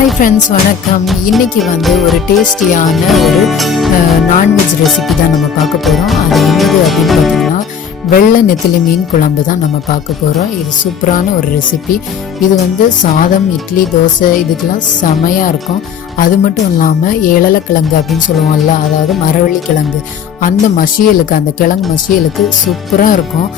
Hi friends, வணக்கம். இன்னைக்கு ஒரு டேஸ்டியான ஒரு நான்வெஜ் ரெசிபி தான் நம்ம பார்க்க போகிறோம். அது என்னது அப்படின்னு பார்த்தீங்கன்னா வெள்ளை நெத்திலி மீன் குழம்பு தான் நம்ம பார்க்க போகிறோம். இது சூப்பரான ஒரு ரெசிபி. இது சாதம், இட்லி, தோசை இதுக்கெல்லாம் செமையாக இருக்கும். அது மட்டும் இல்லாமல் ஏழலைக்கிழங்கு அப்படின்னு சொல்லுவோம்ல, அதாவது மரவள்ளி கிழங்கு, அந்த மசியலுக்கு, அந்த கிழங்கு மசியலுக்கு சூப்பராக இருக்கும்.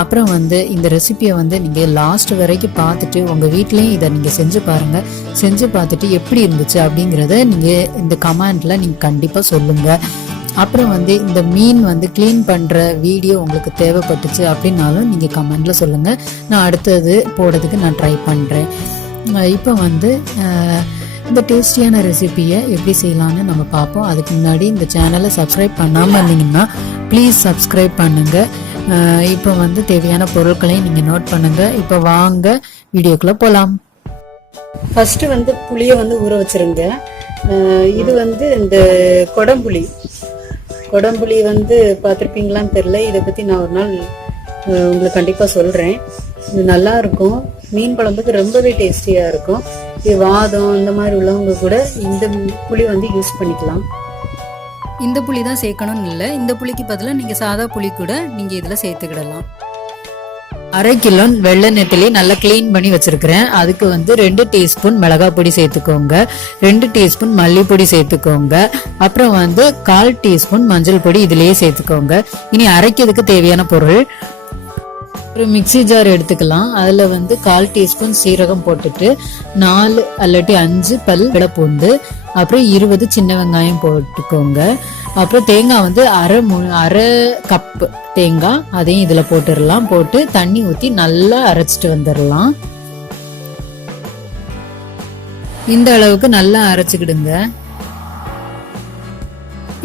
அப்புறம் இந்த ரெசிபியை நீங்கள் லாஸ்ட் வரைக்கும் பார்த்துட்டு உங்கள் வீட்லேயும் இதை நீங்கள் செஞ்சு பாருங்கள். செஞ்சு பார்த்துட்டு எப்படி இருந்துச்சு அப்படிங்கிறத நீங்கள் இந்த கமெண்டில் நீங்கள் கண்டிப்பாக சொல்லுங்கள். அப்புறம் இந்த மீன் க்ளீன் பண்ணுற வீடியோ உங்களுக்கு தேவைப்பட்டுச்சு அப்படின்னாலும் நீங்கள் கமெண்டில் சொல்லுங்கள். நான் அடுத்தது போடுறதுக்கு நான் ட்ரை பண்ணுறேன். இப்போ இந்த டேஸ்டியான ரெசிபியை எப்படி செய்யலான்னு நம்ம பார்ப்போம். அதுக்கு முன்னாடி இந்த சேனலை சப்ஸ்கிரைப் பண்ணாமல் இருந்தீங்கன்னா ப்ளீஸ் சப்ஸ்கிரைப் பண்ணுங்கள். இப்போ தேவையான பொருட்களையும் நீங்கள் நோட் பண்ணுங்கள். இப்போ வாங்க வீடியோக்குள்ளே போகலாம். ஃபஸ்ட்டு புளியை ஊற வச்சுருங்க. இது இந்த கொடம்புளி பார்த்துருப்பீங்களான்னு தெரில. இதை பற்றி நான் ஒரு நாள் உங்களுக்கு கண்டிப்பாக சொல்கிறேன். இது நல்லா இருக்கும். மீன் குழம்புக்கு ரொம்பவே டேஸ்டியாக இருக்கும். இது வாதம் இந்த மாதிரி உள்ளவங்க கூட இந்த புளி யூஸ் பண்ணிக்கலாம். இந்த புளி தான் சேர்க்கணும்னு இல்லை. இந்த புளிக்கு பதிலாக நீங்கள் சாதா புளி கூட நீங்கள் இதில் சேர்த்துக்கிடலாம். 1/2 கிலோ வெள்ளை நெத்திலி நல்லா கிளீன் பண்ணி வச்சிருக்கிறேன். அதுக்கு 2 டீஸ்பூன் மிளகாய் பொடி சேர்த்துக்கோங்க, 2 டீஸ்பூன் மல்லிப்பொடி சேர்த்துக்கோங்க, அப்புறம் 1/4 டீஸ்பூன் மஞ்சள் பொடி இதிலேயே சேர்த்துக்கோங்க. இனி அரைக்கிறதுக்கு தேவையான பொருள்: ஒரு மிக்சி ஜார் எடுத்துக்கலாம். அதில் 1/4 டீஸ்பூன் சீரகம் போட்டுட்டு 4 அல்லது 5 பல் வெள்ளைப்பூண்டு, அப்புறம் 20 சின்ன வெங்காயம் போட்டுக்கோங்க. அப்புறம் தேங்காய் அரை கப்பு தேங்காய், அதையும் இதில் போட்டுடலாம். போட்டு தண்ணி ஊற்றி நல்லா அரைச்சிட்டு வந்துடலாம். இந்த அளவுக்கு நல்லா அரைச்சிக்கிடுங்க.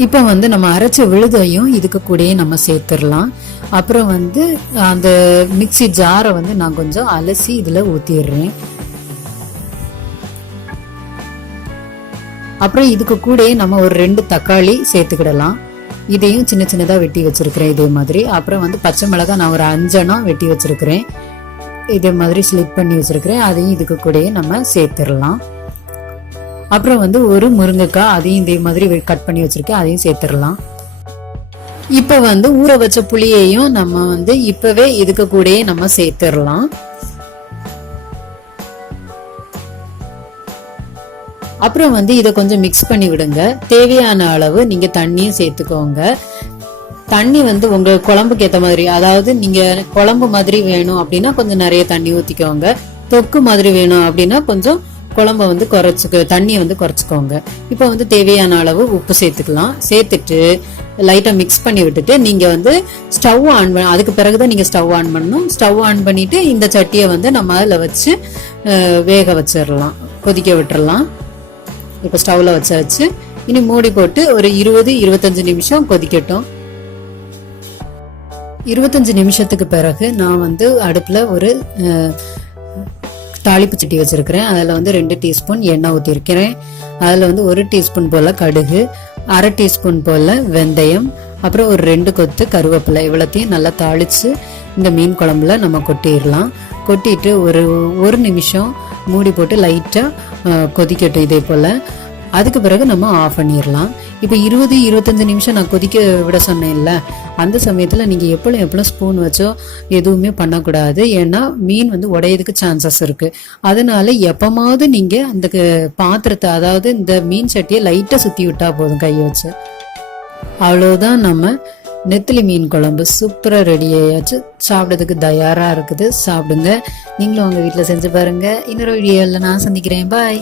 இப்போ நம்ம அரைச்ச விழுதையும் இதுக்கு கூடயே நம்ம சேர்த்துடலாம். அப்புறம் அந்த மிக்சி ஜாரை நான் கொஞ்சம் அலசி இதில் ஊற்றிடுறேன். அப்புறம் இதுக்கு கூடயே நம்ம ஒரு 2 தக்காளி சேர்த்துக்கிடலாம். இதையும் சின்ன சின்னதாக வெட்டி வச்சிருக்கிறேன் இதே மாதிரி. அப்புறம் பச்சை மிளகாய் நான் ஒரு 5 வெட்டி வச்சிருக்கிறேன். இதே மாதிரி ஸ்லிப் பண்ணி வச்சிருக்கிறேன். அதையும் இதுக்கு கூடயே நம்ம சேர்த்துடலாம். அப்புறம் ஒரு முருங்கைக்காய், அதையும் இதே மாதிரி கட் பண்ணி வச்சிருக்கேன், அதையும் சேர்த்துடலாம். இப்ப ஊற வச்ச புளியையும் நம்ம இப்பவே இதுக்கு கூடயே நம்ம சேர்த்துடலாம். அப்புறம் இதை கொஞ்சம் மிக்ஸ் பண்ணி விடுங்க. தேவையான அளவு நீங்க தண்ணியும் சேர்த்துக்கோங்க. தண்ணி உங்க குழம்புக்கு ஏற்ற மாதிரி, அதாவது நீங்க குழம்பு மாதிரி வேணும் அப்படின்னா கொஞ்சம் நிறைய தண்ணி ஊத்திக்கோங்க. தொக்கு மாதிரி வேணும் அப்படின்னா கொஞ்சம் குழம்ப தண்ணியை குறைச்சிக்கோங்க. இப்போ தேவையான அளவு உப்பு சேர்த்துக்கலாம். சேர்த்துட்டு லைட்டா மிக்ஸ் பண்ணி விட்டுட்டு நீங்க ஸ்டவ் ஆன் பண்ண, அதுக்கு பிறகுதான் நீங்க ஸ்டவ் ஆன் பண்ணணும். ஸ்டவ் ஆன் பண்ணிட்டு இந்த சட்டியை நம்ம அதில் வச்சு வேக வச்சிடலாம், கொதிக்க விட்டுறலாம். இப்போ ஸ்டவ்ல வச்சு இனி மூடி போட்டு ஒரு 20-25 நிமிஷம் கொதிக்கட்டும். 25 நிமிஷத்துக்கு பிறகு நான் அடுப்புல ஒரு தாளிப்பு சட்டி வச்சிருக்கிறேன். அதில் 2 டீஸ்பூன் எண்ணெய் ஊற்றிருக்கிறேன். அதில் 1 டீஸ்பூன் போல கடுகு, 1/2 டீஸ்பூன் போல வெந்தயம், அப்புறம் ஒரு 2 கொத்து கருவேப்பிலை, இவ்வளோத்தையும் நல்லா தாளித்து இந்த மீன் குழம்புல நம்ம கொட்டிடலாம். கொட்டிட்டு ஒரு நிமிஷம் மூடி போட்டு லைட்டாக கொதிக்கட்டும் இதே போல். அதுக்கு பிறகு நம்ம ஆஃப் பண்ணிடலாம். இப்போ 20-25 நிமிஷம் நான் கொதிக்க விட சொன்னேன்ல, அந்த சமயத்தில் நீங்கள் எப்பளும் ஸ்பூன் வச்சோ எதுவுமே பண்ணக்கூடாது. ஏன்னா மீன் உடையதுக்கு சான்சஸ் இருக்குது. அதனால எப்போமாவது நீங்கள் அந்த பாத்திரத்தை, அதாவது இந்த மீன் சட்டியை லைட்டாக சுற்றி விட்டா போதும் கையை வச்சு. அவ்வளோதான், நம்ம நெத்திலி மீன் குழம்பு சூப்பராக ரெடி ஆயாச்சு. சாப்பிட்றதுக்கு தயாராக இருக்குது. சாப்பிடுங்க. நீங்களும் உங்கள் வீட்டில் செஞ்சு பாருங்கள். இன்னொரு வீடியோவில் நான் சந்திக்கிறேன். பாய்.